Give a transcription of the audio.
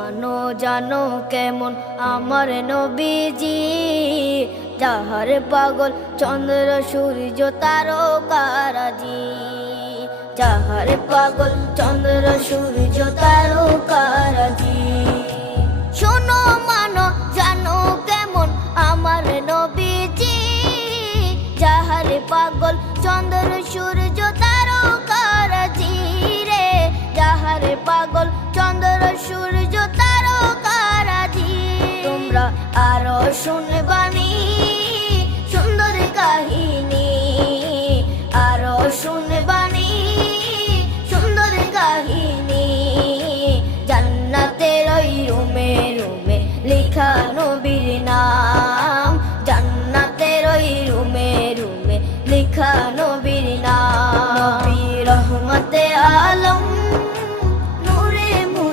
মানো জানো কেমন আমার নবীজি, যাহার পাগল চন্দ্র সূর্য তারকারাজি, যাহার পাগল চন্দ্র সূর্য তারকারাজি। শোনো মানো জানো কেমন আমার নবীজি, যাহার পাগল চন্দ্র সূর্য তারকারাজি রে, যাহার পাগল চন্দ্র সূর্য তারকারাজি। তোমরা আরো শুনবে